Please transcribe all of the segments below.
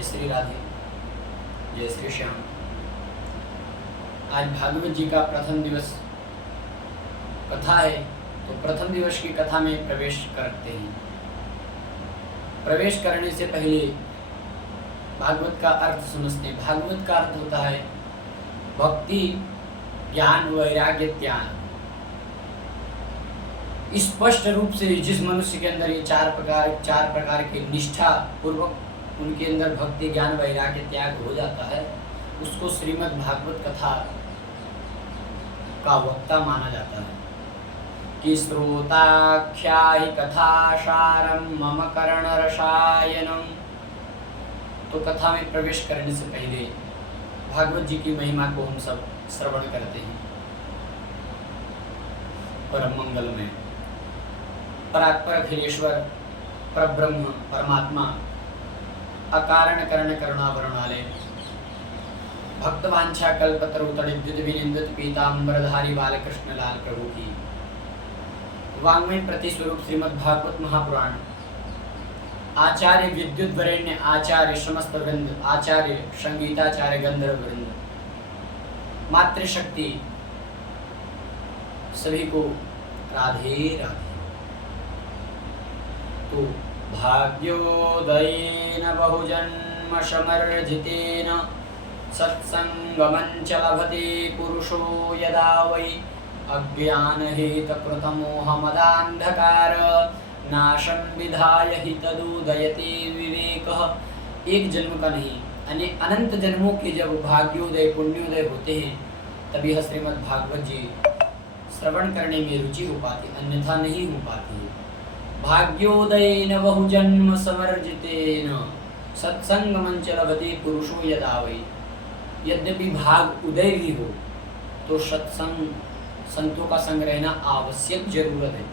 जय श्री राधे, जय श्री श्याम। आज भागवत जी का प्रथम दिवस कथा है, तो प्रथम दिवस की कथा में प्रवेश करते हैं। प्रवेश करने से पहले भागवत का अर्थ समझते हैं। भागवत का अर्थ होता है भक्ति, ज्ञान, वैराग्य, त्याग। स्पष्ट रूप से जिस मनुष्य के अंदर ये चार प्रकार के निष्ठा पूर्वक उनके अंदर भक्ति, ज्ञान, वैराग्य, त्याग हो जाता है, उसको श्रीमद् भागवत कथा का वक्ता माना जाता है। कि श्रोताख्या हि कथासारं मम कर्णरसायनम। तो कथा में प्रवेश करने से पहले भागवत जी की महिमा को हम सब श्रवण करते हैं। परम मंगल में परात्पर अखिलेश्वर परब्रह्म परमात्मा अकारण करण करुणावरणालय भक्तवांछा कल्पतरुतड़ि विद्युत विनिंदित पीताम्बरधारी बालकृष्ण लाल प्रभु की वाङ्मय प्रतिस्वरूप श्रीमद् भागवत महापुराण आचार्य विद्युत वरेण्य आचार्य समस्त वृंद, आचार्य संगीताचार्य गंधर्व वृंद, मातृशक्ति सभी को राधे राधे। तो भाग्योदयेन बहुजन्म समर्जितेन सत्संगमञ्च लभते पुरुषो यदा वै अज्ञानहेतकृतमोहमदान्धकार नाशं विधाय हि तदुदयते विवेकः। एक जन्म का नहीं, अनंत जन्मों के जब भाग्योदय पुण्योदय होते हैं तभी यह श्रीमद् भागवत जी श्रवण करने में रुचि हो पाती, अन्यथा नहीं हो पाती है। भाग्योदयेन बहुजन्म समर्जितेन सत्संगमञ्च लभते पुरुषो यदा वै। यद्यपि भाग उदय भी हो तो सत्संग, संतों का संग रहना आवश्यक जरूरत है।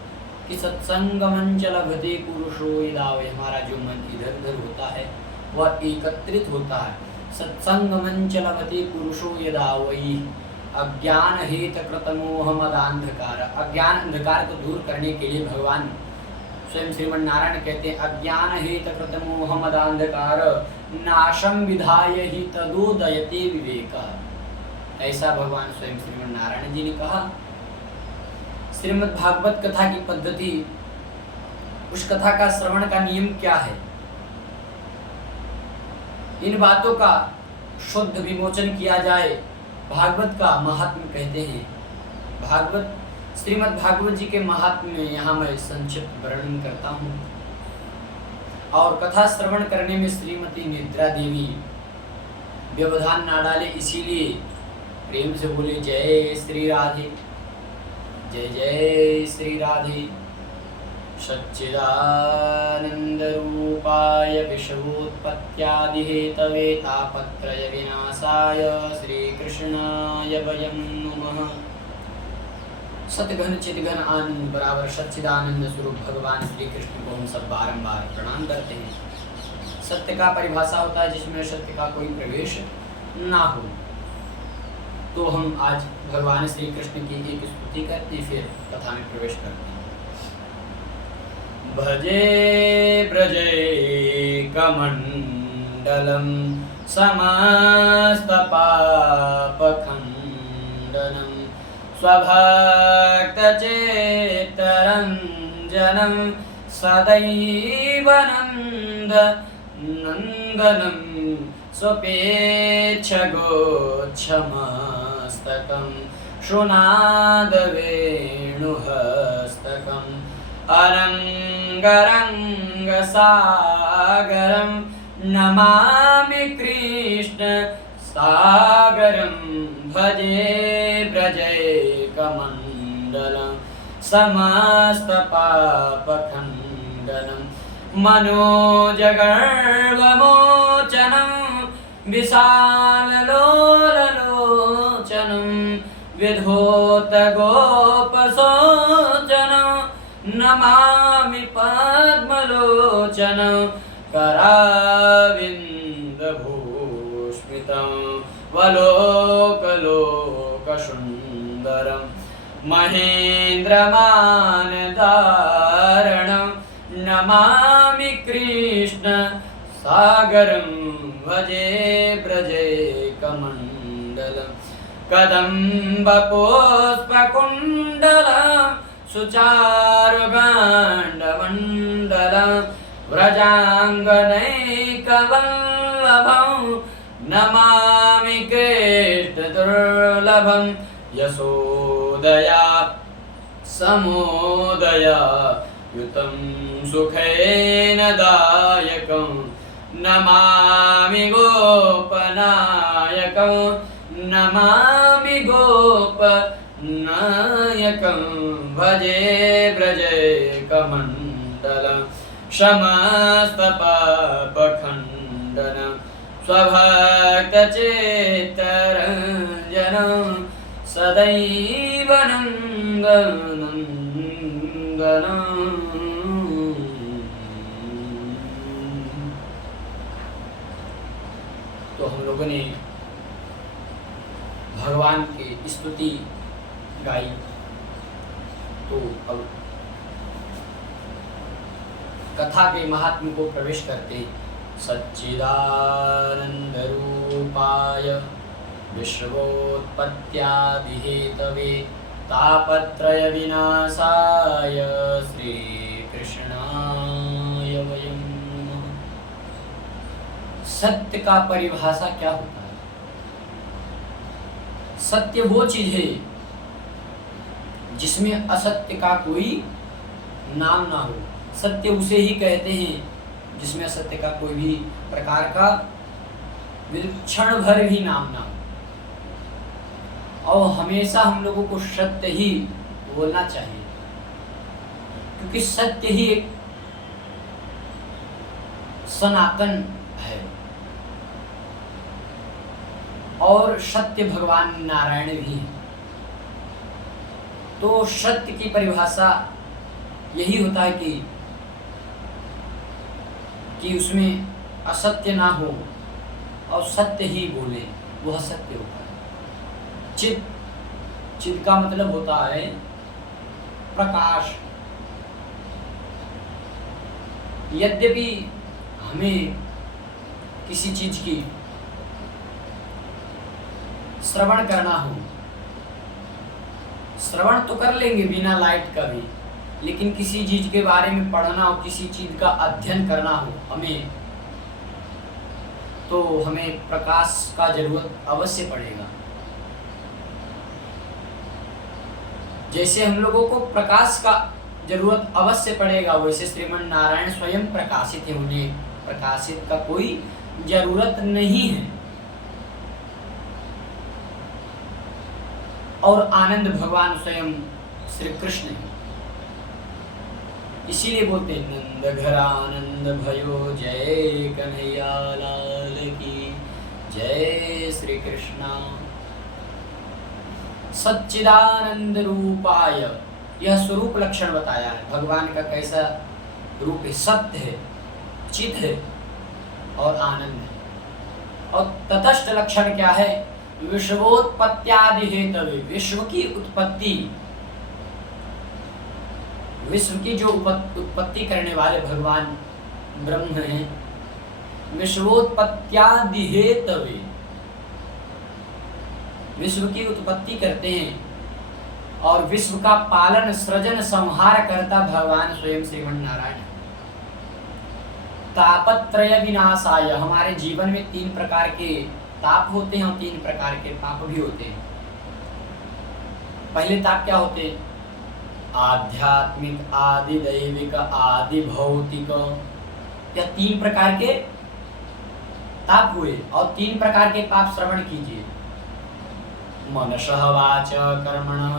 कि सत्संगमञ्च लभते पुरुषो यदा वै, हमारा जो मन इधर उधर होता है वह एकत्रित होता है। सत्संगमञ्च लभते पुरुषो यदा वै अज्ञान हेत कृतमोहमदान्धकार। अज्ञान अंधकार को दूर करने के लिए भगवान स्वयं श्रीमन नारायण कहते हैं अज्ञान हेत कृतमोहमदान्धकार नाशं विधाय हि तदोदयते विवेकः। ऐसा भगवान स्वयं श्रीमन नारायण जी ने कहा। श्रीमद् भागवत कथा की पद्धति, उस कथा का श्रवण का नियम क्या है, इन बातों का शुद्ध विमोचन किया जाए। भागवत का महात्म्य कहते हैं। भागवत श्रीमद् भागवत जी के महात्म्य में यहाँ मैं संक्षिप्त वर्णन करता हूँ। और कथा श्रवण करने में श्रीमती निद्रा देवी व्यवधान ना डाले, इसीलिए प्रेम से बोले जय श्री राधे, जय जय श्री राधे। सच्चिदानंद रूपाय विश्वोत्पत्त्यादिहेतवे तापत्रय विनाशाय श्रीकृष्णाय वयं नुमः। सतघन चितघन आनंद बराबर सच्चिदानंद स्वरूप भगवान श्री कृष्ण को हम सब बारंबार प्रणाम करते हैं। सत्य का परिभाषा होता है जिसमें सत्य का कोई प्रवेश ना हो। तो हम आज भगवान श्री कृष्ण की एक स्तुति करते फिर कथा में प्रवेश करते हैं। भजे ब्रजे कमंडलम समस्त पापखंडनम स्वभक्तचेतरञ्जनं सदैव नन्दनं स्वपेच्छगोच्छमस्तकं शुनादवेणुहस्तकम् अरङ्गरङ्गसागरं नमामि कृष्ण सागरं। भजे ब्रजैकमण्डलं समस्त पापखण्डनं मनोजगर्वमोचनं विशाललोललोचनं विधोतगोपशोचनं नमामि पद्मलोचनं कराविन्दभूष्मितं वलोकलोकसुन्दरं महेन्द्रमानदारणं नमामि कृष्ण सागरं। भजे ब्रजे कमण्डलम् कदम्बपुष्पकुण्डलं सुचारुगण्डमण्डलं व्रजाङ्गनैकवल्लभं नमामि कृष्णदुर्लभं यशोदया समोदया युतं सुखेन दायकं नमामि गोपनायकं नमामि गोपनायकं भजे ब्रजे कमण्डलं समस्तपापखण्डनं स्वभक्तचित्तरञ्जनं सदैव नन्दनन्दनं। तो हम लोगों ने भगवान की स्तुति गाई, तो अब कथा के महात्म्य को प्रवेश करते। सच्चिदानंद रूपाय विश्वोत्पत्त्यादिहेतवे तापत्रय विनाशाय श्री कृष्णाय वयं नमः। सत्य का परिभाषा क्या होता है? सत्य वो चीज है जिसमें असत्य का कोई नाम ना हो। सत्य उसे ही कहते हैं जिसमें असत्य का कोई भी प्रकार का क्षण भर भी नाम ना हो। और हमेशा हम लोगों को सत्य ही बोलना चाहिए, क्योंकि सत्य ही एक सनातन है और सत्य भगवान नारायण भी है। तो सत्य की परिभाषा यही होता है कि उसमें असत्य ना हो और सत्य ही बोले, वह सत्य होता है। चित का मतलब होता है प्रकाश। यद्यपि हमें किसी चीज की श्रवण करना हो, श्रवण तो कर लेंगे बिना लाइट का भी, लेकिन किसी चीज के बारे में पढ़ना हो, किसी चीज का अध्ययन करना हो हमें, तो हमें प्रकाश का जरूरत अवश्य पड़ेगा। जैसे हम लोगों को प्रकाश का जरूरत अवश्य पड़ेगा, वैसे श्रीमन नारायण स्वयं प्रकाशित है, उन्हें प्रकाशित का कोई जरूरत नहीं है। और आनंद भगवान स्वयं श्री कृष्ण है, इसीलिए बोलते हैं नंद घर आनंद भयो जय कन्हैया लाल की जय श्री कृष्णा। सच्चिदानंद रूपाय, यह स्वरूप लक्षण बताया है भगवान का कैसा रूप है। सत्य है, चित है और आनंद है। और तटस्थ लक्षण क्या है? विश्वोत्पत्त्यादि हेतवे, विश्व की उत्पत्ति, विश्व की जो उत्पत्ति करने वाले भगवान ब्रह्म हैं। विश्वोत्पत्त्यादि हेतवे, विश्व की उत्पत्ति करते हैं और विश्व का पालन सृजन संहार करता भगवान स्वयं श्रीमन नारायण। तापत्रय विनाशाय, हमारे जीवन में 3 प्रकार के ताप होते हैं और 3 प्रकार के पाप भी होते हैं। पहले ताप क्या होते हैं? आध्यात्मिक, आदि दैविक, आदि भौतिक। या 3 प्रकार के ताप हुए। और 3 प्रकार के पाप श्रवण कीजिए। मनसः वाच कर्मणः,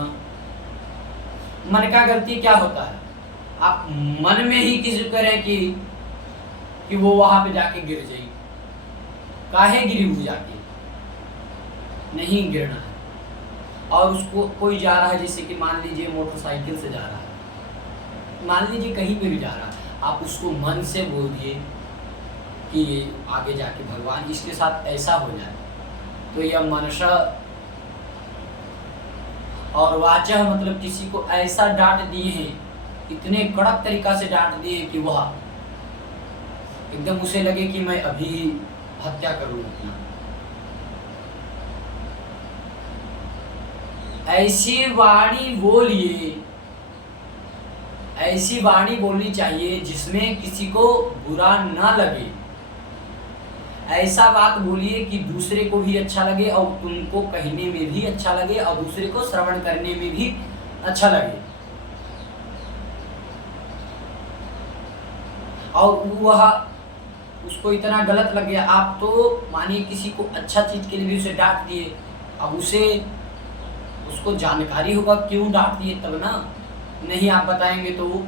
मन का गलती क्या होता है? आप मन में ही किसी करें कि वो वहां पे जाके गिर जाए। काहे गिरी हुई जाके? नहीं गिरना है। और उसको कोई जा रहा है, जैसे कि मान लीजिए मोटरसाइकिल से जा रहा है, मान लीजिए कहीं पे भी जा रहा है, आप उसको मन से बोल दिए कि आगे जाके भगवान इसके साथ ऐसा हो जाए। तो यह मनसा और वाचा मतलब किसी को ऐसा डांट दिए हैं, इतने कड़क तरीका से डांट दिए कि वह एकदम उसे लगे कि मैं अभी हत्या कर लूं अपना। ऐसी वाणी बोलिए, ऐसी वाणी बोलनी चाहिए जिसमें किसी को बुरा ना लगे। ऐसा बात बोलिए कि दूसरे को भी अच्छा लगे और तुमको कहने में भी अच्छा लगे और दूसरे को श्रवण करने में भी अच्छा लगे। और वह उसको इतना गलत लग गया, आप तो मानिए किसी को अच्छा चीज के लिए भी उसे डांट दिए, अब उसको जानकारी होगा क्यों डांट दिए तब ना, नहीं आप बताएंगे तो वो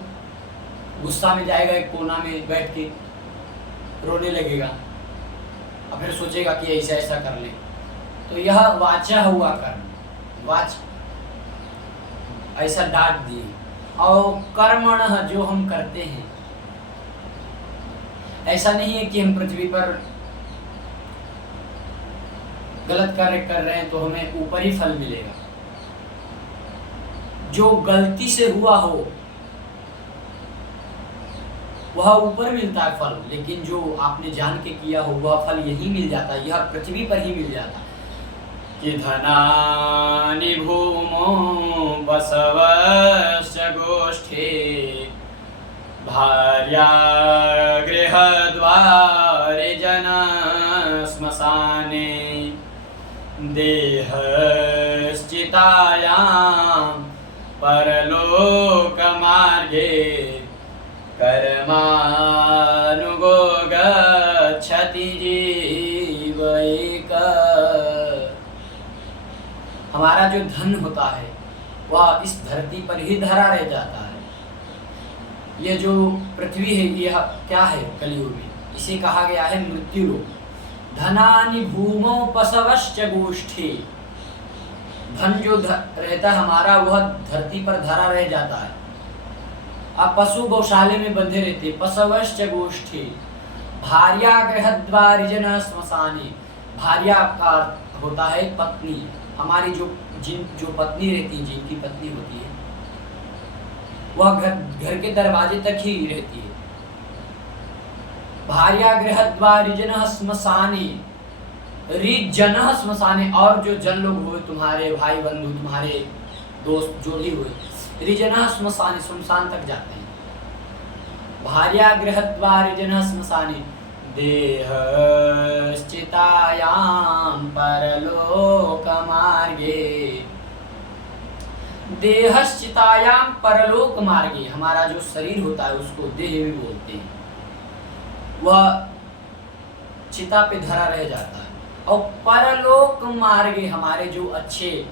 गुस्सा में जाएगा, एक कोना में बैठ के रोने लगेगा और फिर सोचेगा कि ऐसा ऐसा कर ले। तो यह वाचा हुआ कर्म, वाच ऐसा डांट दिए। और कर्मणः जो हम करते हैं, ऐसा नहीं है कि हम पृथ्वी पर गलत कार्य कर रहे हैं तो हमें ऊपर ही फल मिलेगा। जो गलती से हुआ हो वह ऊपर मिलता है फल, लेकिन जो आपने जान के किया हो वह फल यही मिल जाता है, यह पृथ्वी पर ही मिल जाता है। कि धनानि भूमो बसवस्य गोष्ठे भार्या गृहद्वारे जन श्मशाने देहश्चितायां परलोकमार्गे कर्मानुगो गच्छति जीव एक। हमारा जो धन होता है वह इस धरती पर ही धरा रह जाता है। यह जो पृथ्वी है यह क्या है कलियुग में, इसे कहा गया है मृत्यु लोक। धनानि भूमौ पशवश्च गोष्ठे, धन जो रहता है हमारा वह धरती पर धरा रह जाता है। अब पशु गौशाले में बंधे रहते, पशवश्च गोष्ठे भार्या गृहद्वारिजन श्मशाने, भार्या का होता है पत्नी, हमारी जो पत्नी रहती है, जिनकी पत्नी होती है वह घर के दरवाजे तक ही रहती है। भार्या गृहद्वारिजन श्मशाने, रिजन श्मशाने, और जो जन लोग हुए तुम्हारे भाई बंधु तुम्हारे दोस्त जो भी हुए, रिजन श्मशाने श्मशान तक जाते हैं। भार्या गृहद्वारिजन श्मशाने देहश्चितायां परलोक मार्गे, देहश्चितायां परलोक मार्गे, हमारा जो शरीर होता है उसको देह भी बोलते हैं, वह चिता पे धरा रह जाता है। और परलोक मार्गे हमारे जो अच्छे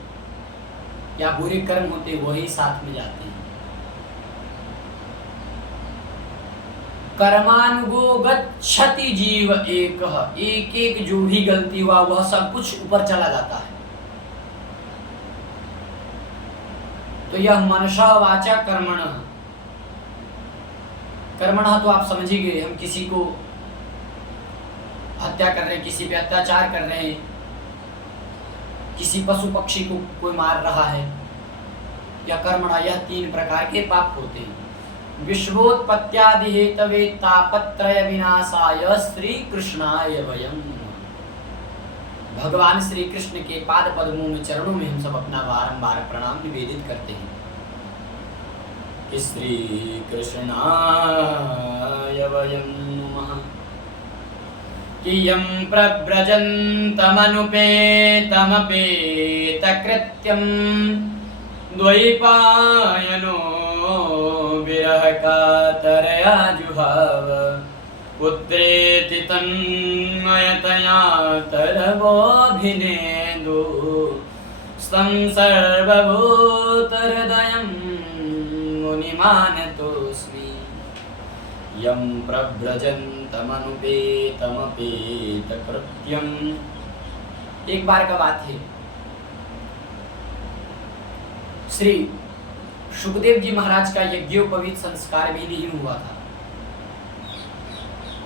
या बुरे कर्म होते वही साथ में जाते हैं। कर्मानुगो गच्छति जीव एक, एक एक जो भी गलती हुआ वह सब कुछ ऊपर चला जाता है। तो यह मनसा वाचा कर्मणः, कर्मणः तो आप समझ ही गए, हम किसी को हत्या कर रहे हैं, किसी पे अत्याचार कर रहे हैं, किसी पशु पक्षी को कोई मार रहा है, या कर्मणा, यह 3 प्रकार के पाप होते हैं। विश्वोत्पत्त्यादि हेतवे तापत्रय विनाशाय श्री कृष्णाय वयम्, भगवान श्री कृष्ण के पाद पद्मों में चरणों में हम सब अपना बारंबार प्रणाम निवेदित करते हैं। श्री कृष्णाय वयम् नमः। कियं प्रव्रजन्तमनुपेतमपेतकृत्यं द्वैपायनो विरहकातरया जुहाव, पुत्रेति तन्मयतया तरवोऽभिनेदु स्तं सर्वभूतहृदयं मुनिमानतोऽस्मि। यं प्रव्रजन्तमनुपेतमपेतकृत्यम्, एक बार का बात है, श्री सुखदेव जी महाराज का यज्ञोपवीत संस्कार भी नहीं हुआ था,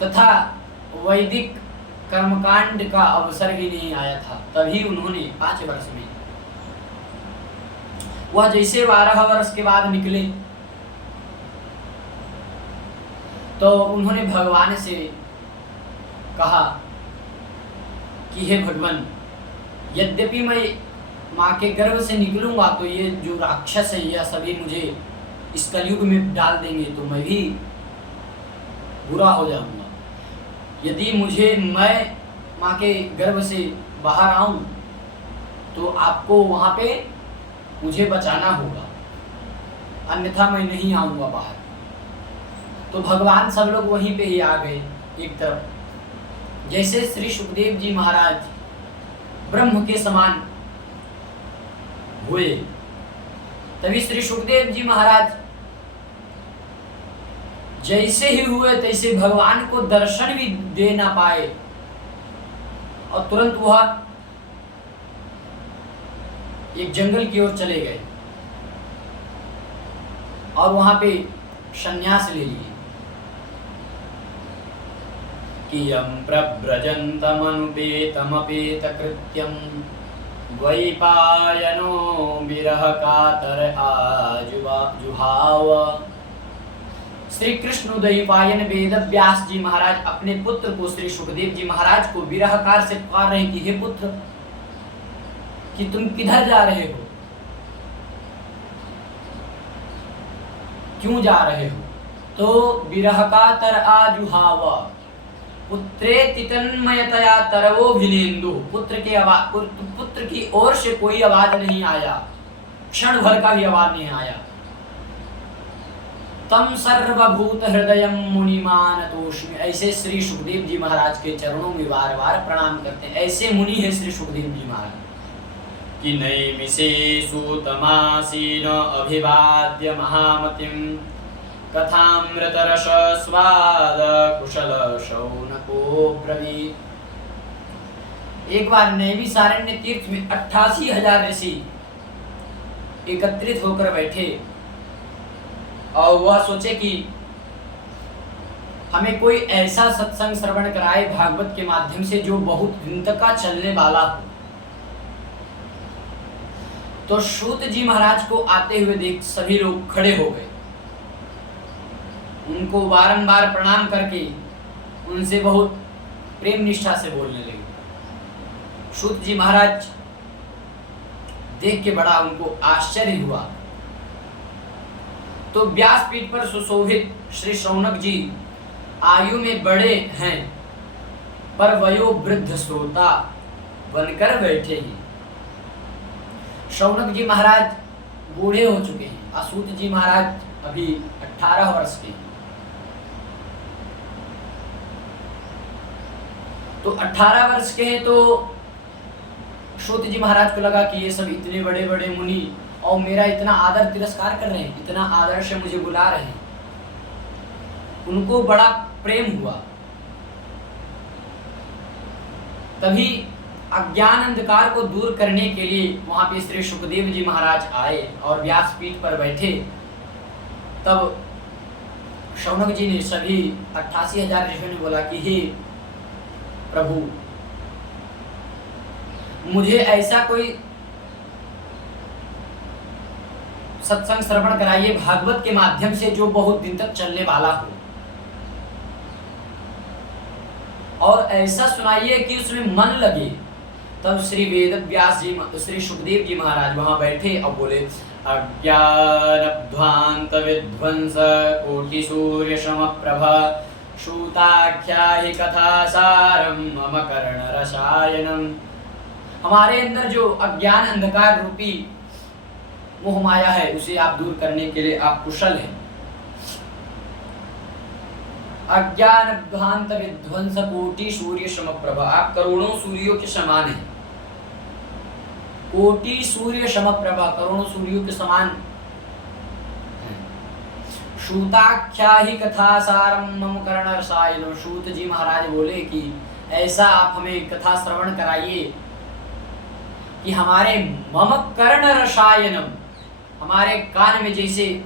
तथा वैदिक कर्मकांड का अवसर भी नहीं आया था। तभी उन्होंने 5 वर्ष में, वह जैसे 12 वर्ष के बाद निकले तो उन्होंने भगवान से कहा कि हे भगवान, यद्यपि मैं माँ के गर्भ से निकलूंगा तो ये जो राक्षस है यह सभी मुझे इस कलयुग में डाल देंगे, तो मैं भी बुरा हो जाऊंगा। यदि मैं माँ के गर्भ से बाहर आऊं तो आपको वहाँ पे मुझे बचाना होगा, अन्यथा मैं नहीं आऊंगा बाहर। तो भगवान सब लोग वहीं पे ही आ गए एक तरफ। जैसे श्री सुखदेव जी महाराज ब्रह्म के समान हुए, तभी श्री सुखदेव जी महाराज जैसे ही हुए तैसे भगवान को दर्शन भी दे ना पाए और तुरंत वह एक जंगल की ओर चले गए और वहां पे संन्यास ले लिए। कियं प्रव्रजन्तमनुपेतमपेतकृत्यं द्वैपायनो विरह कातर जुहाव। श्री कृष्ण द्वैपायन वेद व्यास जी महाराज अपने पुत्र को, श्री सुखदेव जी महाराज को विरहकार से पुकार रहे कि हे पुत्र, कि तुम किधर जा रहे हो, क्यों जा रहे हो? तो विरहकातर आजुहाव पुत्रे तितन्मयतया तरवो भिनेन्दु। पुत्र की ओर से कोई आवाज नहीं आया, क्षण भर का भी आवाज नहीं आया। तम सर्वभूत हृदयम मुनिमान तोष्मि। ऐसे श्री सुखदेव जी महाराज के चरणों में बार बार प्रणाम करते हैं। ऐसे मुनि है श्री सुखदेव जी महाराज। कि नैमिषे सूतमासीन अभिवाद्य महामतिम कथामृतरस स्वाद कुशल शौनको ब्रवीत। एक बार नैमिषारण्य तीर्थ में 88,000 ऋषि एकत्रित होकर बैठे और वह सोचे कि हमें कोई ऐसा सत्संग श्रवण कराए भागवत के माध्यम से जो बहुत दिन तक का चलने वाला हो। तो सूत जी महाराज को आते हुए देख सभी लोग खड़े हो गए, उनको बारंबार प्रणाम करके उनसे बहुत प्रेम निष्ठा से बोलने लगे। सूत जी महाराज देख के बड़ा उनको आश्चर्य हुआ। तो व्यासपीठ पर सुशोभित श्री शौनक जी आयु में बड़े हैं पर वयो वृद्ध श्रोता बनकर बैठे हैं। शौनक जी महाराज बूढ़े हो चुके हैं, असूत जी महाराज अभी 18 वर्ष के हैं। तो 18 वर्ष के हैं तो सूत जी महाराज को लगा कि ये सब इतने बड़े बड़े मुनि और मेरा इतना आदर तिरस्कार कर रहे हैं, इतना आदर से मुझे बुला रहे हैं। उनको बड़ा प्रेम हुआ। तभी अज्ञान अंधकार को दूर करने के लिए वहां पे श्री सुखदेव जी महाराज आए और व्यासपीठ पर बैठे। तब शौनक जी ने सभी 88,000 ऋषियों ने बोला कि हे प्रभु, मुझे ऐसा कोई सत्संग श्रवण कराइए भागवत के माध्यम से जो बहुत दिन तक चलने वाला हो, और ऐसा सुनाइए कि उसमें मन लगे। तब श्री वेद व्यास जी, श्री सुखदेव जी महाराज वहां बैठे और बोले, अज्ञानध्वांत विध्वंस कोटि सूर्य सम प्रभा सूताख्या ही कथा सारम मम कर्ण रसायनम। हमारे अंदर जो अज्ञान अंधकार रूपी मोह माया है उसे आप दूर करने के लिए आप कुशल हैं। अज्ञान भ्रांत विध्वंस कोटि सूर्य सम प्रभा, आप करोड़ों सूर्यों के समान हैं। कोटि सूर्य सम प्रभा, करोड़ों सूर्यों के समान। सूताख्या ही कथा सारम मम कर्ण रसायनम। सूत जी महाराज बोले कि ऐसा आप हमें कथा श्रवण कराइए कि हमारे मम कर्ण रसायनम, हमारे कान में जैसे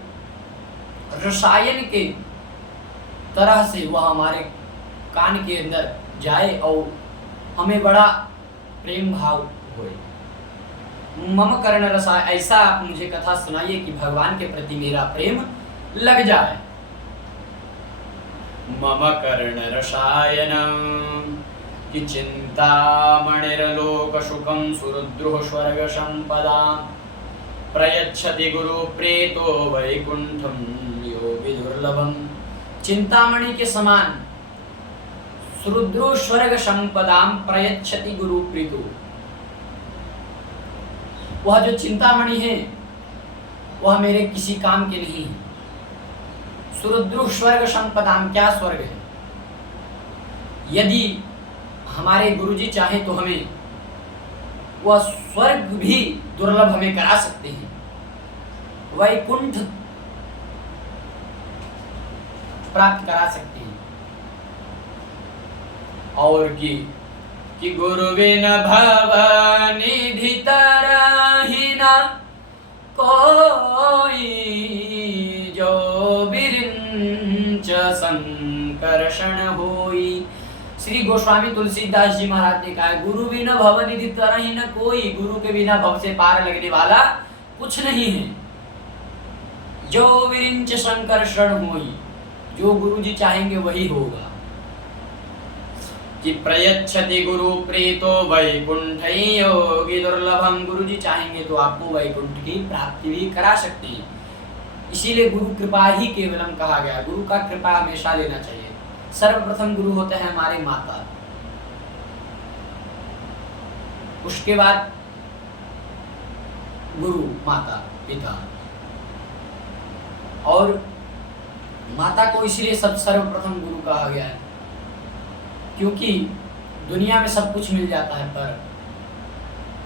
रसायन के तरह से वह हमारे कान के अंदर जाए और हमें बड़ा प्रेम भाव होए। मम कर्ण रसायन, ऐसा आप मुझे कथा सुनाइए कि भगवान के प्रति मेरा प्रेम लग जाए। मम कर्ण रसायनम कि चिंतामणिर्लोकशुकं सुरुद्रुः स्वर्गसम्पदां प्रयच्छति गुरुप्रीतो वैकुंठं योगी दुर्लभम। चिंतामणि के समान सुरुद्रो स्वर्ग संपदाम प्रयच्छति गुरुप्रीतो। वह जो चिंतामणि है वह मेरे किसी काम के नहीं है। सुरुद्रु स्वर्ग संपदाम, क्या स्वर्ग है? यदि हमारे गुरुजी चाहे तो हमें वह स्वर्ग भी दुर्लभ हमें करा सकते हैं। वैकुंठ प्राप्त करा सकते हैं। और कि गुरु बिन भव निधि तरहि न कोई, जो विरिंच संकर्षण होई। श्री गोस्वामी तुलसीदास जी महाराज ने कहा, गुरु बिना भव निधि तरहि न कोई, गुरु के बिना भव से पार लगने वाला कुछ नहीं है। जो विरिंच संकर्षण होई, जो गुरु जी चाहेंगे वही होगा। कि प्रयच्छति गुरु प्रीतो वैकुंठ योगी दुर्लभम, गुरु जी चाहेंगे तो आपको वैकुंठ की प्राप्ति भी करा सकते हैं। इसीलिए गुरु कृपा ही केवलम कहा गया। गुरु का कृपा हमेशा लेना चाहिए। सर्वप्रथम गुरु होते हैं हमारे माता, उसके बाद गुरु माता पिता। और माता को इसलिए सर्वप्रथम गुरु कहा गया है क्योंकि दुनिया में सब कुछ मिल जाता है पर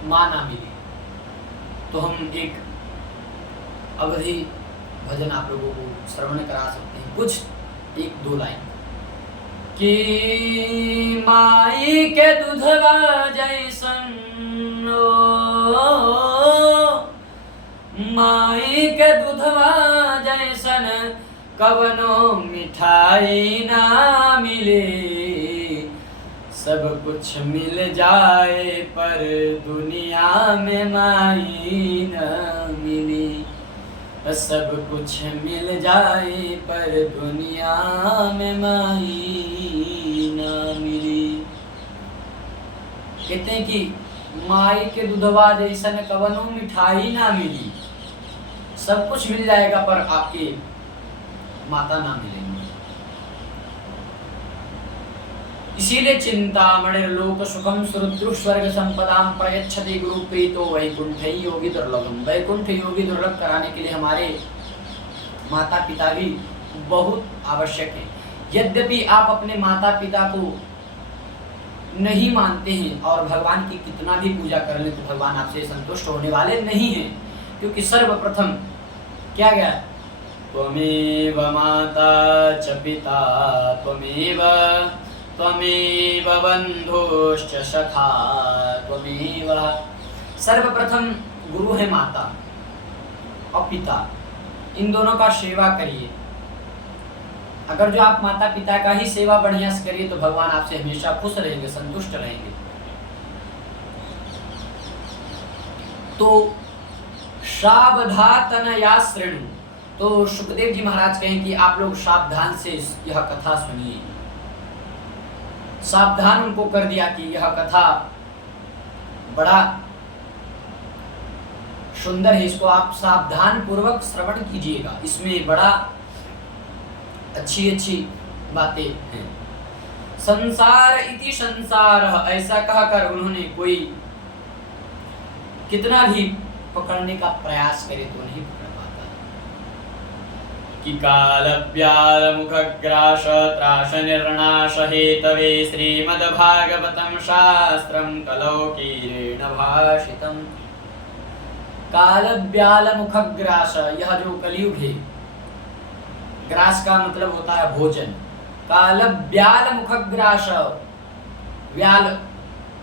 माँ ना मिले। तो हम एक अवधि भजन आप लोगों को श्रवण करा सकते हैं, कुछ एक दो लाइन। कि माई के दूधवा जैसन, माई के दूधवा जैसन कवनो मिठाई ना मिले। सब कुछ मिल जाए पर दुनिया में माई न मिली। सब कुछ मिल जाए पर दुनिया में माई न मिली। कहते हैं कि माई के दूधवा जैसन कवनो मिठाई ना मिली। सब कुछ मिल जाएगा पर आपके माता ना मिलेंगे। इसीलिए चिंतामणिर्लोक सुखम सुरुद्रु स्वर्ग संपदाम प्रयच्छति गुरु प्रीतो वैकुंठ योगी दुर्लभम। वैकुंठ योगी दुर्लभ कराने के लिए हमारे माता पिता भी बहुत आवश्यक है। यद्यपि आप अपने माता पिता को नहीं मानते हैं और भगवान की कितना भी पूजा कर ले तो भगवान आपसे संतुष्ट होने वाले नहीं हैं, क्योंकि सर्वप्रथम क्या गया? त्वमेव माता च पिता त्वमेव बंधुश्च सखा त्वमेव। सर्वप्रथम गुरु है माता और पिता, इन दोनों का सेवा करिए। अगर जो आप माता पिता का ही सेवा बढ़िया से करिए तो भगवान आपसे हमेशा खुश रहेंगे, संतुष्ट रहेंगे। तो सावधातनया शृणु, तो सुखदेव जी महाराज कहें कि आप लोग सावधान से यह कथा सुनिए। सावधान उनको कर दिया कि यह कथा बड़ा सुंदर है, इसको आप सावधान पूर्वक श्रवण कीजिएगा। इसमें बड़ा अच्छी अच्छी बातें हैं। संसार इति संसार, ऐसा कहकर उन्होंने कोई कितना भी पकड़ने का प्रयास करे तो नहीं पकड़ पाता। कि काल व्याल मुखग्रास त्रास निर्नाश हेतवे श्रीमद्भागवतम शास्त्रम कलौकीरेण भाषितम। काल व्याल मुखग्रास, यह जो कलयुग है, ग्रास का मतलब होता है भोजन। काल व्याल मुखग्रास, व्याल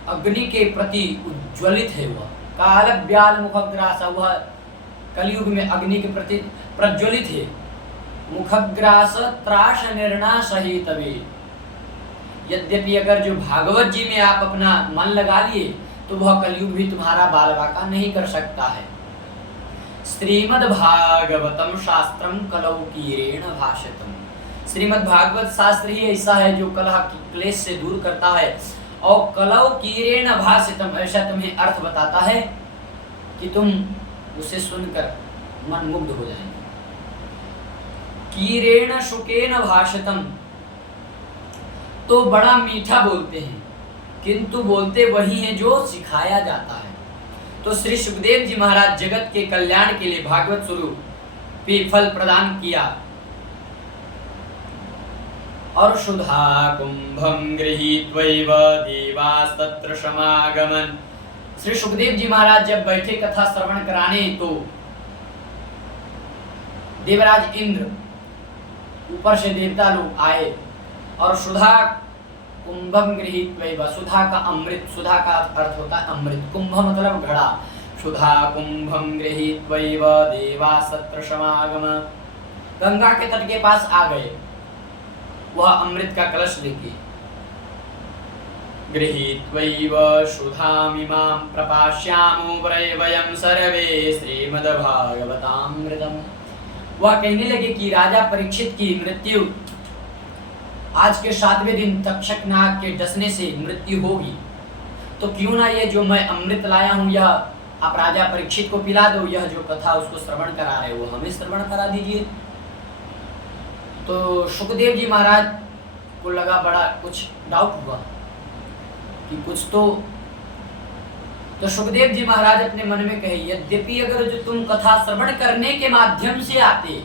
अग्नि के प्रति उज्ज्वलित है। वह काल व्याल मुखग्रास, वह कलयुग में अग्नि के प्रति प्रज्वलित है। मुखग्रास त्रास निर्नाश हेतवे, यद्यपि अगर जो भागवत जी में आप अपना मन लगा लिए तो वह कलयुग भी तुम्हारा बाल बाका नहीं कर सकता है। श्रीमद्भागवतम शास्त्रम कलौकीरेण भाषितम। श्रीमद्भागवत शास्त्र ही ऐसा है जो कलह की क्लेश से दूर करता है और कलौ कीरेण भासितम, ऐसा तुम्हें अर्थ बताता है कि तुम उसे सुनकर मन मुग्ध हो जाएंगे। कीरेण शुकेन भाषितम, तो बड़ा मीठा बोलते हैं किंतु बोलते वही हैं जो सिखाया जाता है। तो श्री सुखदेव जी महाराज जगत के कल्याण के लिए भागवत स्वरूप भी फल प्रदान किया। और सुधा कुंभम गृहीत्वैव देवास्तत्र समागमन, श्री सुखदेव जी महाराज जब बैठे कथा श्रवण कराने तो देवराज इंद्र ऊपर से देवता लोग आए और सुधा कुंभम गृहीत्वैव, सुधा का अमृत, सुधा का अर्थ होता है अमृत, कुंभ मतलब घड़ा, सुधा कुंभम गृहीत्वैव देवास्तत्र समागमन, गंगा के तट के पास आ गए वह अमृत का कलश लेके। गृहीत्वैव सुधामिमां प्रपास्यामो वयं सर्वे श्रीमद्भागवतामृतम्, वह कहने लगे कि राजा परीक्षित की मृत्यु आज के 7वें दिन तक्षक नाग के डसने से मृत्यु होगी, तो क्यों ना ये जो मैं अमृत लाया हूँ यह आप राजा परीक्षित को पिला दो, यह जो कथा उसको श्रवण करा रहे वो हमें श्रवण करा दीजिए। तो सुखदेव जी महाराज को लगा बड़ा कुछ डाउट हुआ कि कुछ तो सुखदेव जी महाराज अपने मन में कहे, यद्यपि अगर जो तुम कथा श्रवण करने के माध्यम से आते,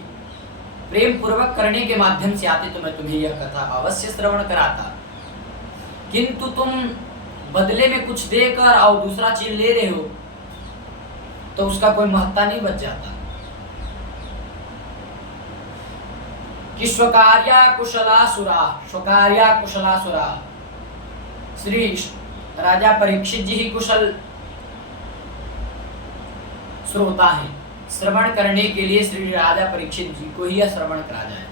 प्रेम पूर्वक करने के माध्यम से आते, तो मैं तुम्हें यह कथा अवश्य श्रवण कराता, किंतु तुम बदले में कुछ देकर और दूसरा चीज ले रहे हो तो उसका कोई महत्ता नहीं बच जाता। कि स्वकार्या कुशलासुरा, स्वकार्या कुशलासुरा, श्री राजा परीक्षित जी ही कुशल श्रोता हैं, श्रवण करने के लिए श्री राजा परीक्षित जी को ही श्रवण करा जाए।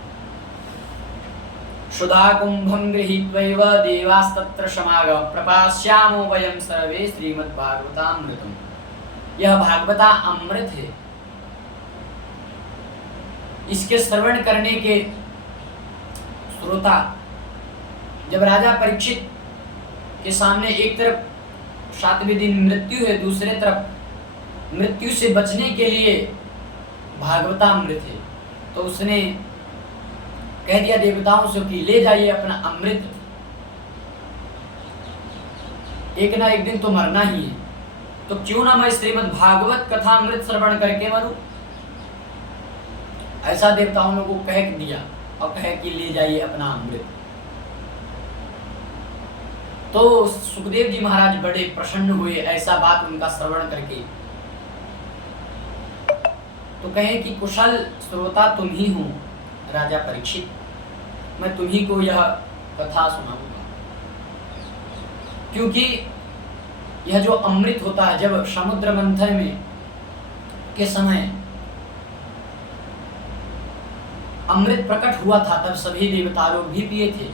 सुधा कुंभम गृहीत्वैव देवास्तत्र समागम प्रपास्यामो वयं सर्वे श्रीमद्भागवतामृतम्, यह भागवता अमृत है। इसके श्रवण करने के श्रोता जब राजा परीक्षित के सामने एक तरफ 7वें दिन मृत्यु है, दूसरे तरफ मृत्यु से बचने के लिए भागवतामृत है, तो उसने कह दिया देवताओं से कि ले जाइए अपना अमृत, एक ना एक दिन तो मरना ही है, तो क्यों ना मैं श्रीमद् भागवत कथा अमृत श्रवण करके मरूं। ऐसा देवताओं ने को कह दिया और कहे कि ले जाइए अपना अमृत। तो सुखदेव जी महाराज बड़े प्रसन्न हुए ऐसा बात उनका श्रवण करके, तो कहे कि कुशल श्रोता तुम ही हो राजा परीक्षित, मैं तुम्ही को यह कथा सुनाऊंगा, क्योंकि यह जो अमृत होता है, जब समुद्र मंथन में के समय अमृत प्रकट हुआ था तब सभी देवता लोग भी पिए थे,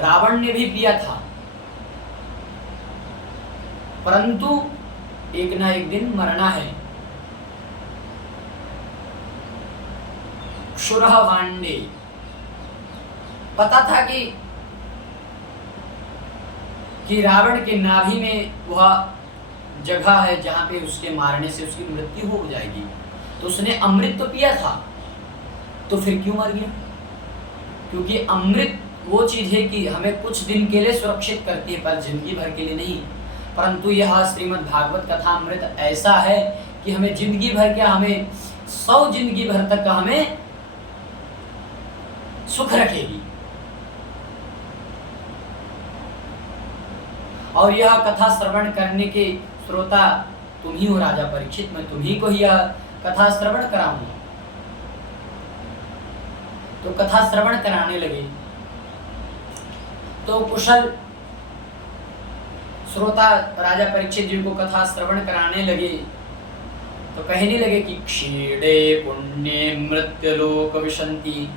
रावण ने भी पिया था, परंतु एक ना एक दिन मरना है। क्षुरः भांडे, पता था कि रावण के नाभि में वह जगह है जहां पे उसके मारने से उसकी मृत्यु हो जाएगी, तो उसने अमृत तो पिया था, तो फिर क्यों मर गया? क्योंकि अमृत वो चीज है कि हमें कुछ दिन के लिए सुरक्षित करती है पर जिंदगी भर के लिए नहीं। परंतु यह श्रीमद् भागवत कथा अमृत ऐसा है कि हमें जिंदगी भर क्या, हमें 100 जिंदगी भर तक का हमें सुख रखेगी। और यह कथा श्रवण करने के श्रोता तुम ही हो राजा परीक्षित, मैं तुम्ही को ही यह कथा श्रवण कराऊंगा। तो कथा श्रवण कराने लगे, तो कुशल श्रोता राजा परीक्षित जी को कथा श्रवण कराने लगे, तो कहने लगे कि क्षीणे पुण्य मृत्युलोक विशंति,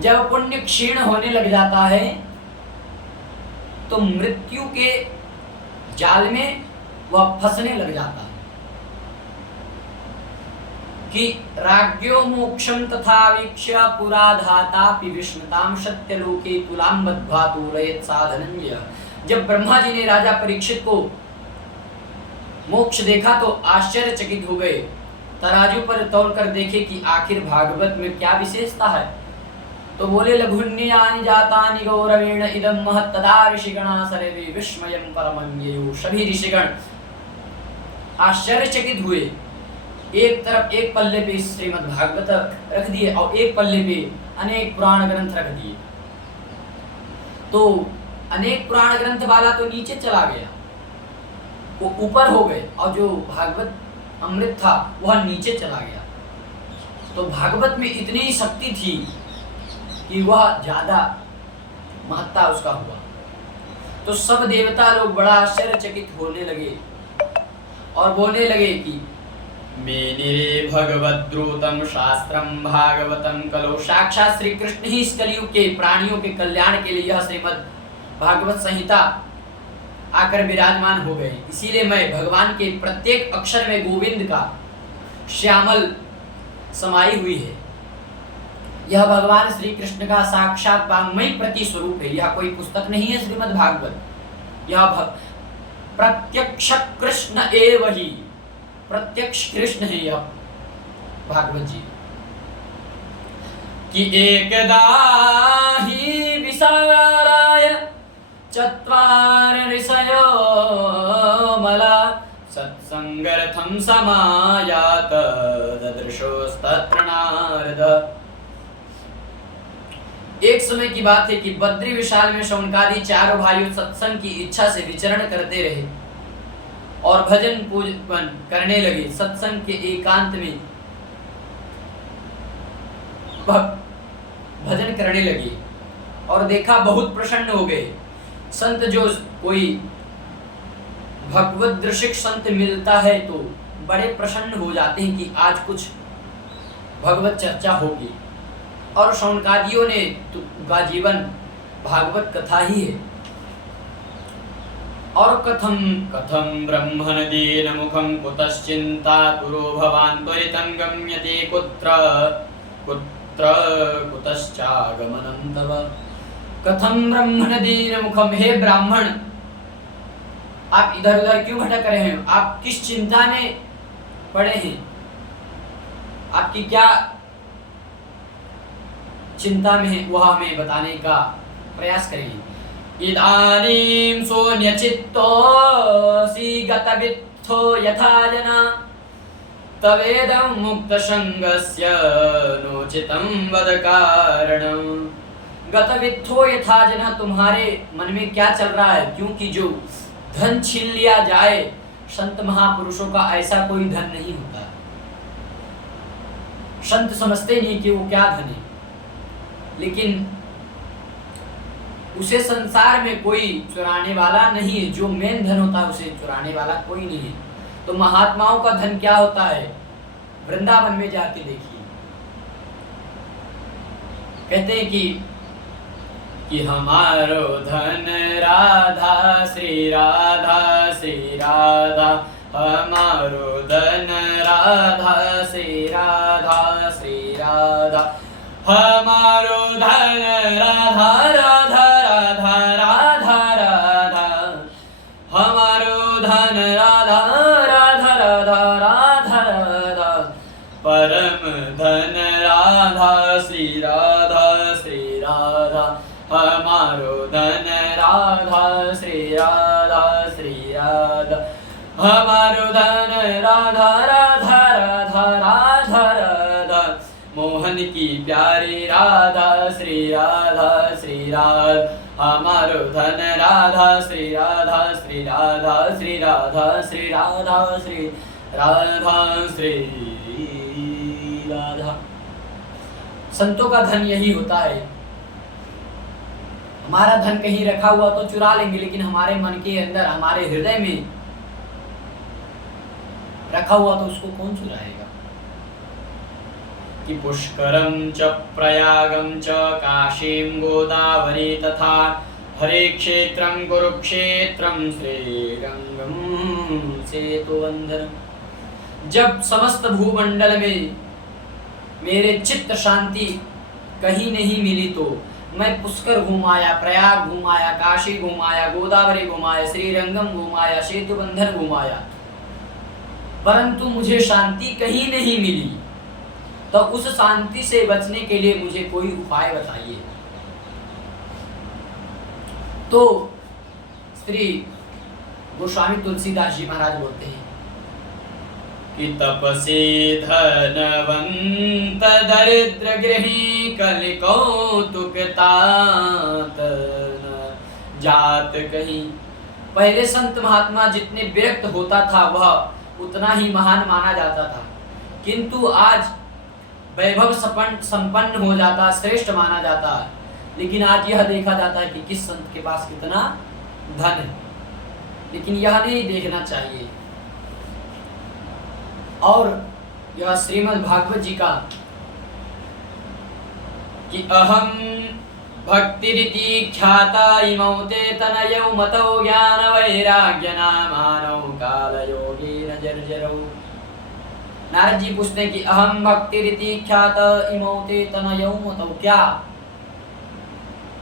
जब पुण्य क्षीण होने लग जाता है तो मृत्यु के जाल में वह फंसने लग जाता है। कि राज्ञो मोक्षं तथा वीक्ष्य पुरा धातापि विस्मतां सत्यलोके तुलां बद्ध्वा तूलयेत् साधनंजय। जब ब्रह्मा जी ने राजा परीक्षित को मोक्ष देखा तो आश्चर्यचकित हो गए। तराजू पर तौल कर देखे कि आखिर भागवत में क्या विशेषता है। तो बोले लघुन्यानि जातानि गौरवेण इदं महत् तदा ऋषिगणा सर्वे विस्मयं परमं ययुः। सभी ऋषिगण आश्चर्यचकित हुए। एक तरफ एक पल्ले पे श्रीमद् भागवत रख दिए और एक पल्ले पे अनेक पुराण ग्रंथ रख दिए। तो अनेक पुराण ग्रंथ वाला तो नीचे चला गया, वो ऊपर हो गए, और जो भागवत अमृत था वह नीचे चला गया। तो भागवत में इतनी शक्ति थी कि वह ज्यादा महत्ता उसका हुआ। तो सब देवता लोग बड़ा आश्चर्यचकित होने लगे और बोलने लगे कि मेनिरे भगवद्रूतम शास्त्रम भागवतम कलो। साक्षात श्री कृष्ण ही इस कलयुग के प्राणियों के कल्याण के लिए यह श्रीमद् भागवत संहिता आकर विराजमान हो गए। इसीलिए मैं भगवान के प्रत्येक अक्षर में गोविंद का श्यामल समाई हुई है। यह भगवान श्री कृष्ण का साक्षात वाङ्मय प्रति स्वरूप है। यह कोई पुस्तक नहीं है श्रीमद् भागवत, यह प्रत्यक्ष कृष्ण एव ही, प्रत्यक्ष कृष्ण है यह भागवत जी। कि एकदा ही विशालाय चत्वार ऋषयो मला सत्संगर्थं समायात ददृशोस्तत्र नारद। एक समय की बात है कि बद्री विशाल में शौनकादि चारों भाइयों सत्संग की इच्छा से विचरण करते रहे और भजन पूजन करने लगे। सत्संग के एकांत में भजन करने लगे और देखा बहुत प्रसन्न हो गए। संत जो कोई भगवत दृशिक संत मिलता है तो बड़े प्रसन्न हो जाते हैं कि आज कुछ भगवत चर्चा होगी। और शौनकादियों ने का जीवन भागवत कथा ही है। और कथम कथम ब्रह्मणदीन मुखम कुतश्चिंता तुरो भवान त्वरितं गम्यते कुत्र कुत्र कुतश्चागमनं तव। कथम ब्रह्मणदीन मुखम, हे ब्राह्मण आप इधर उधर क्यों भटक रहे हैं? आप किस चिंता में पड़े हैं? आपकी क्या चिंता में है वह हमें बताने का प्रयास करेंगे। इदानीं शून्यचित्तोऽसि गतवित्थो यथा जना तवेदं मुक्तसंगस्य नोचितं वद कारणं। गतवित्थो यथा जना, तुम्हारे मन में क्या चल रहा है? क्योंकि जो धन छीन लिया जाए, संत महापुरुषों का ऐसा कोई धन नहीं होता। संत समझते नहीं कि वो क्या धन है, लेकिन उसे संसार में कोई चुराने वाला नहीं है। जो मेन धन होता है उसे चुराने वाला कोई नहीं है। तो महात्माओं का धन क्या होता है? वृंदावन में जाके देखिए, कहते हैं कि हमारो धन राधा श्री राधा श्री राधा, हमारो धन राधा श्री राधा श्री राधा, हमारो धन राधा राधा राधा राधा राधा, हमारो धन राधा राधा राधा राधा राधा, परम धन राधा श्री राधा श्री राधा, हमारो धन राधा श्री राधा श्री राधा, हमारो धन राधा राधा राधा राधा राधा, मोहन की प्यारी राधा श्री राधा श्री राधा, हमारो धन राधा श्री राधा श्री राधा श्री राधा श्री राधा श्री राधा श्री राधा। संतों का धन यही होता है। हमारा धन कहीं रखा हुआ तो चुरा लेंगे, लेकिन हमारे मन के अंदर, हमारे हृदय में रखा हुआ तो उसको कौन चुराएगा? कि पुष्करम च प्रयागम च काशीं गोदावरी तथा हरे क्षेत्रं कुरुक्षेत्रं श्रीरंगं सेतुवंदनम्। जब समस्त भूमंडल में मेरे चित्त शांति कहीं नहीं मिली तो मैं पुष्कर घुमाया, प्रयाग घुमाया, काशी घुमाया, गोदावरी घुमाया, श्रीरंगम घुमाया, सेतु बंधन घुमाया, परंतु मुझे शांति कहीं नहीं मिली। तो उस शांति से बचने के लिए मुझे कोई उपाय बताइए। तो श्री गोस्वामी तुलसीदास जी महाराज बोलते हैं कि तपसे धनवंत दरिद्र गृही कलि कौतुक तात न जात कहीं। पहले संत महात्मा जितने विरक्त होता था वह उतना ही महान माना जाता था, किंतु आज वैभव संपन्न हो जाता, श्रेष्ठ माना जाता। लेकिन आज यह देखा जाता है कि किस संत के पास कितना धन है, लेकिन यह नहीं देखना चाहिए। और यह श्रीमद् भागवत जी का कि अहम भक्तिरिति ख्याता इमौ ते तनयौ मतौ ज्ञान वैराग्य नामानौ काल योगेन जर्जरौ। नारद जी पूछते हैं कि अहम भक्तिरिति ख्याता इमौ ते तनयौ मतौ। क्या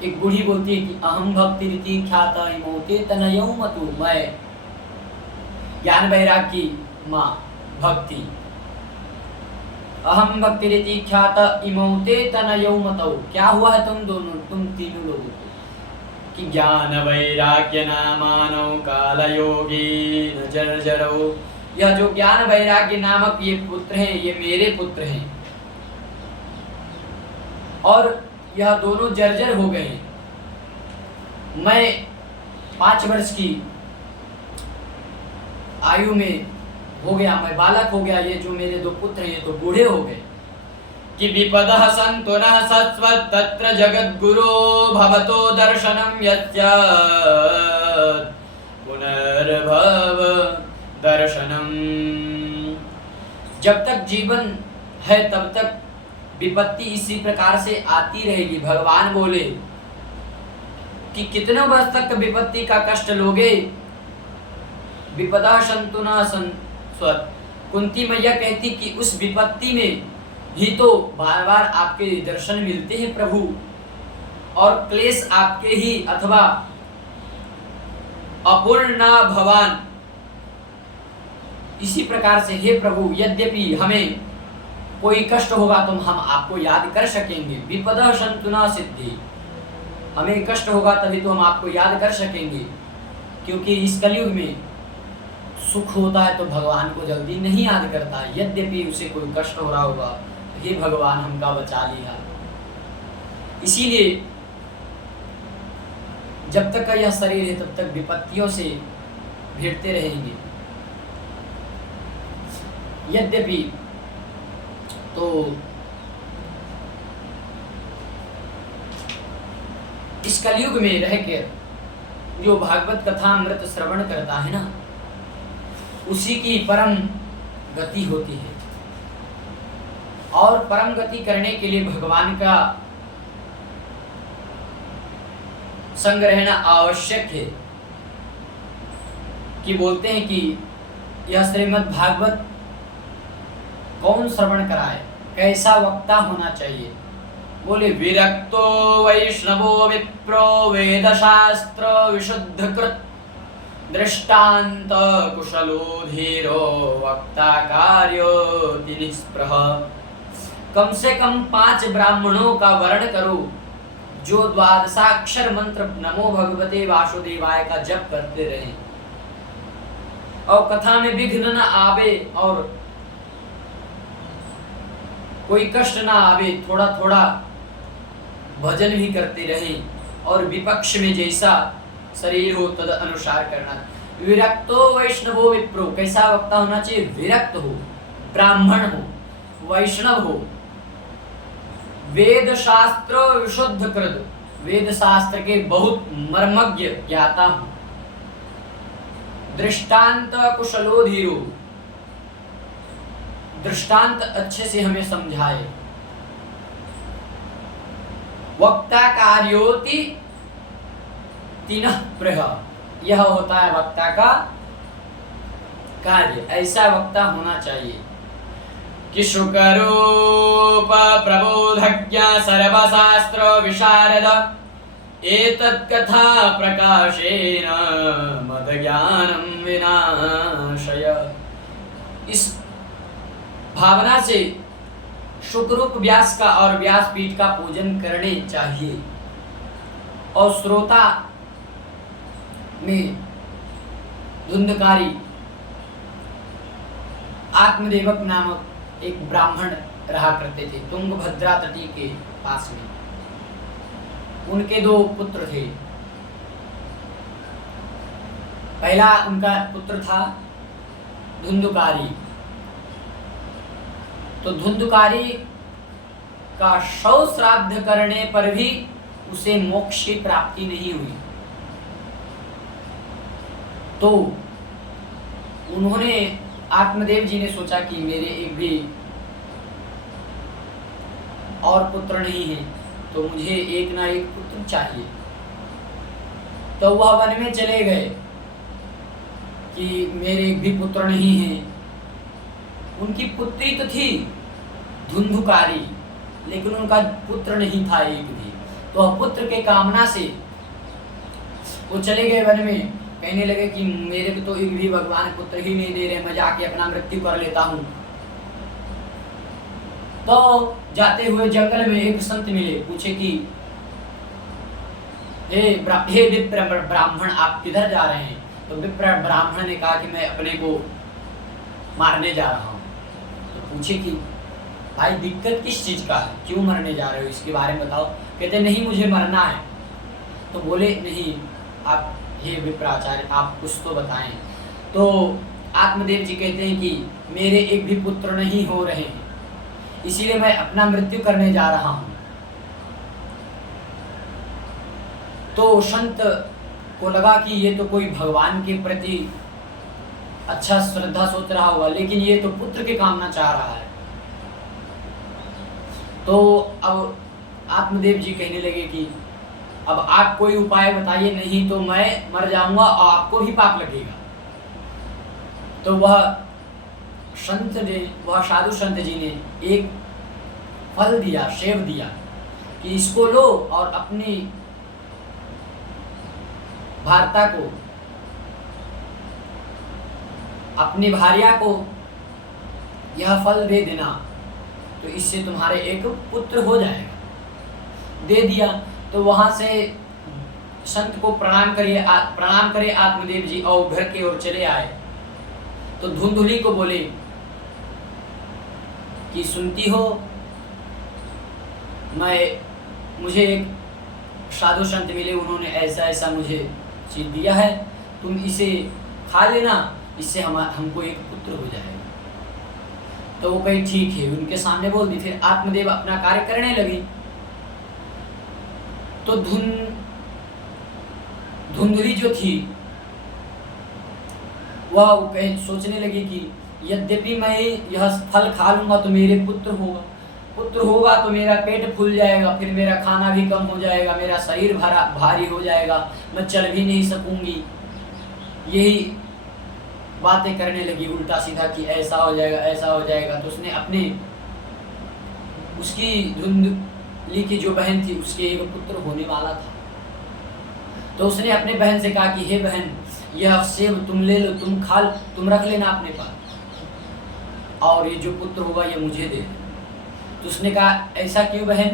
एक बूढ़ी बोलती है कि अहम भक्तिरिति ख्याता इमौ ते तनयौ मतौ, मैं ज्ञान वैराग्य की माँ भक्ति। अहम भक्तिरिति ख्याता इमौ ते तनयौ मतौ। क्या हुआ है तुम दोनों, तुम तीनों लोगों को कि ज्ञान वैराग्य नामानौ काल योगेन जर्जरौ। यह जो ज्ञान वैराग्य नामक ये पुत्र हैं, ये मेरे पुत्र हैं, और यह दोनों जर्जर हो गए हैं। मैं 5 वर्ष की आयु में हो गया, मैं बालक हो गया, ये जो मेरे 2 पुत्र हैं ये तो बूढ़े हो गए। कि विपदः सन्तु नः सत्वत् तत्र जगद्गुरो भवतो दर्शनं यस्य पुनर्भव दर्शनम। जब तक जीवन है तब तक विपत्ति इसी प्रकार से आती रहेगी। भगवान बोले कि कितने वर्ष तक विपत्ति का कष्ट लोगे। विपदा सन्तु न संस्वत्। कुंती मैया कहती कि उस विपत्ति में ही तो बार बार आपके दर्शन मिलते हैं प्रभु, और क्लेश आपके ही अथवा अपूर्णा भवान। इसी प्रकार से हे प्रभु, यद्यपि हमें कोई कष्ट होगा तो हम आपको याद कर सकेंगे। विपदा सन्तु न सिद्धि। हमें कष्ट होगा तभी तो हम आपको याद कर सकेंगे, क्योंकि इस कलयुग में सुख होता है तो भगवान को जल्दी नहीं याद करता, यद्यपि उसे कोई कष्ट हो रहा होगा, हे भगवान हमका बचा लिया। इसीलिए जब तक का यह शरीर है तब तक विपत्तियों से भिड़ते रहेंगे। यद्यपि तो इस कलयुग में रहकर जो भागवत कथा अमृत श्रवण करता है ना, उसी की परम गति होती है। और परम गति करने के लिए भगवान का संग रहना आवश्यक है। कि बोलते हैं कि यह श्रीमद् भागवत कौन श्रवण कराए, कैसा वक्ता होना चाहिए। बोले विरक्तो वैष्णवो विप्रो वेद शास्त्र विशुद्धकृत दृष्टांत कुशलो धीरो वक्ता कार्योति निष्प्रह। कम से कम 5 ब्राह्मणों का वर्ण करो जो 12 मंत्र नमो भगवते वासुदेवाय का जप करते रहे, और कथा में विघ्न न आवे और कोई कष्ट ना आवे, थोड़ा थोड़ा भजन भी करते रहे, और विपक्ष में जैसा शरीर हो तद अनुसार करना। विरक्तो वैष्णवो विप्रो। कैसा वक्ता होना चाहिए? विरक्त हो, ब्राह्मण हो, वैष्णव हो, वेद शास्त्र विशुद्ध कृत, वेद शास्त्र के बहुत मर्मज्ञ ज्ञाता हो, दृष्टांत कुशलो धीरो, दृष्टांत अच्छे से हमें समझाए, वक्ता कार्योति तिनः प्रह। यह होता है वक्ता का कार्य, ऐसा वक्ता होना चाहिए। कि शुकरूप प्रबोधज्ञ सर्वशास्त्र विशारद एतत्कथा प्रकाशेन मदज्ञानं विनाशय। इस भावना से शुकरूप व्यास का और व्यासपीठ का पूजन करने चाहिए और श्रोता में धुंधकारी आत्मदेवक नामक एक ब्राह्मण रहा करते थे तुंगभद्रा तटी के पास में। उनके दो पुत्र थे। पहला उनका पुत्र था धुंधुकारी। तो धुंधुकारी का शव श्राद्ध करने पर भी उसे मोक्ष की प्राप्ति नहीं हुई। तो उन्होंने आत्मदेव जी ने सोचा कि मेरे एक भी और पुत्र नहीं है, तो मुझे एक ना एक पुत्र चाहिए। तो वह वन में चले गए कि मेरे एक भी पुत्र नहीं है। उनकी पुत्री तो थी धुंधुकारी, लेकिन उनका पुत्र नहीं था एक भी। तो पुत्र के कामना से वो चले गए वन में, कहने लगे कि मेरे को तो एक भी भगवान पुत्र ही नहीं दे रहे, मैं जाके अपना मृत्यु कर लेता हूँ। तो जाते हुए जंगल में एक संत मिले, पूछे कि हे विप्र ब्राह्मण, आप किधर जा रहे हैं? तो विप्र ब्राह्मण ने कहा कि मैं अपने को मारने जा रहा हूँ। तो पूछे कि भाई दिक्कत किस चीज का है, क्यों मरने जा रहे हो, इसके बारे में बताओ। कहते नहीं मुझे मरना है। तो बोले नहीं आप हे विप्राचार्य आप कुछ तो बताएं। तो आत्मदेव जी कहते हैं कि मेरे एक भी पुत्र नहीं हो रहे हैं, इसीलिए मैं अपना मृत्यु करने जा रहा हूं। तो संत को लगा कि ये तो कोई भगवान के प्रति अच्छा श्रद्धा सोच रहा होगा, लेकिन ये तो पुत्र की कामना चाह रहा है। तो अब आत्मदेव जी कहने लगे कि अब आप कोई उपाय बताइए, नहीं तो मैं मर जाऊंगा और आपको भी पाप लगेगा। तो वह साधु संत जी ने एक फल दिया, सेब दिया कि इसको लो और अपनी भार्ता को, अपनी भार्या को यह फल दे देना, तो इससे तुम्हारे एक पुत्र हो जाएगा। दे दिया। तो वहां से संत को प्रणाम करे आत्मदेव जी और घर की ओर चले आए। तो धुंधुली को बोले कि सुनती हो, मुझे एक साधु संत मिले, उन्होंने ऐसा ऐसा मुझे चीज दिया है, तुम इसे खा लेना, इससे हमको एक पुत्र हो जाएगा। तो वो कही ठीक है, उनके सामने बोल दी। फिर आत्मदेव अपना कार्य करने लगे। तो धुंधुली जो थी वह सोचने लगी कि यद्यपि मैं यह फल खा लूंगा तो मेरे पुत्र होगा तो मेरा पेट फूल जाएगा, फिर मेरा खाना भी कम हो जाएगा, मेरा शरीर भारी हो जाएगा, मैं चल भी नहीं सकूंगी। यही बातें करने लगी उल्टा सीधा कि ऐसा हो जाएगा, ऐसा हो जाएगा। तो उसने उसकी धुंधुली की जो बहन थी उसके एक पुत्र होने वाला था। तो उसने अपने बहन से कहा कि हे बहन, यह सेब तुम ले लो, तुम खा, तुम रख लेना अपने पास, और ये जो पुत्र होगा ये मुझे दे। तो उसने कहा ऐसा क्यों बहन?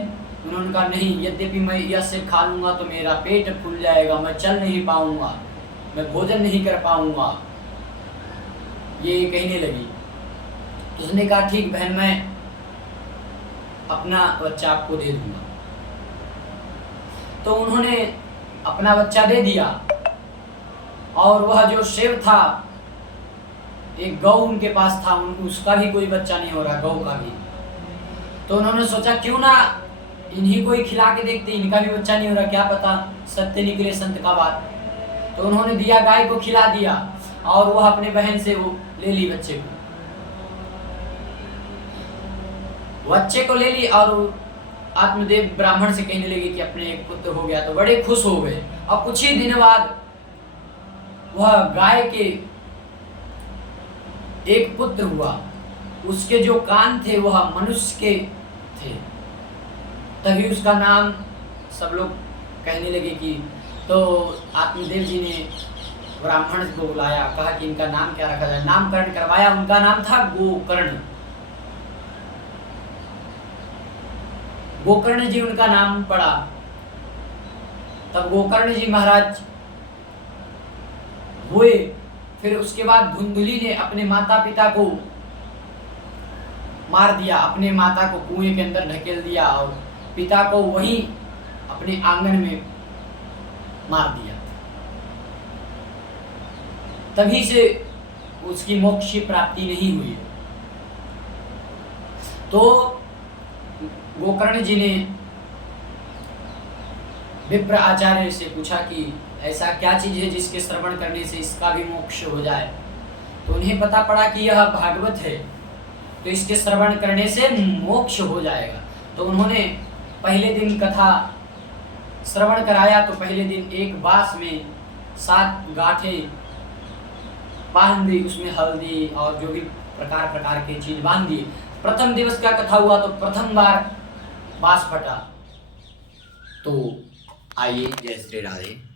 उन्होंने कहा नहीं, यद्यपि मैं यह सेब खा लूंगा तो मेरा पेट फूल जाएगा, मैं चल नहीं पाऊंगा, मैं भोजन नहीं कर पाऊंगा, ये कहने लगी। तो उसने कहा ठीक बहन, मैं अपना बच्चा आपको दे दूंगा। तो उन्होंने अपना बच्चा दे दिया, और वह जो सेब था, एक गौ उनके पास था, उसका भी कोई बच्चा नहीं हो रहा, गौ का भी। तो उन्होंने सोचा क्यों ना इन्हीं को ही खिला के देखते, इनका भी बच्चा नहीं हो रहा, क्या पता सत्य निकले संत का बात। तो उन्होंने दिया, गाय को खिला दिया, और वह अपने बहन से वो ले ली बच्चे को ले ली, और आत्मदेव ब्राह्मण से कहने लगे कि अपने एक पुत्र हो गया। तो बड़े खुश हो गए। और कुछ ही दिन बाद वह गाय के एक पुत्र हुआ, उसके जो कान थे वह मनुष्य के थे। तभी उसका नाम सब लोग कहने लगे कि, तो आत्मदेव जी ने ब्राह्मण को बुलाया, कहा कि इनका नाम क्या रखा जाए। नामकरण करवाया, उनका नाम था गोकर्ण। गोकर्ण जी उनका नाम पड़ा। तब गोकर्ण जी महाराज हुए। फिर उसके बाद धुंधुली ने अपने माता पिता को मार दिया, अपने माता को कुएं के अंदर ढकेल दिया और पिता को वहीं अपने आंगन में मार दिया। तभी से उसकी मोक्ष की प्राप्ति नहीं हुई। तो गोकर्ण जी ने विप्र आचार्य से पूछा कि ऐसा क्या चीज है जिसके श्रवण करने से इसका भी मोक्ष हो जाए। तो उन्हें पता पड़ा कि यह भागवत है, तो इसके श्रवण करने से मोक्ष हो जाएगा। तो उन्होंने पहले दिन कथा श्रवण कराया। तो पहले दिन एक बांस में 7 गांठें बांध दी, उसमें हल्दी और जो भी प्रकार के चीज बांध दी। प्रथम दिवस का कथा हुआ तो प्रथम बार बांस फटा। तो आइए, जय श्री राधे।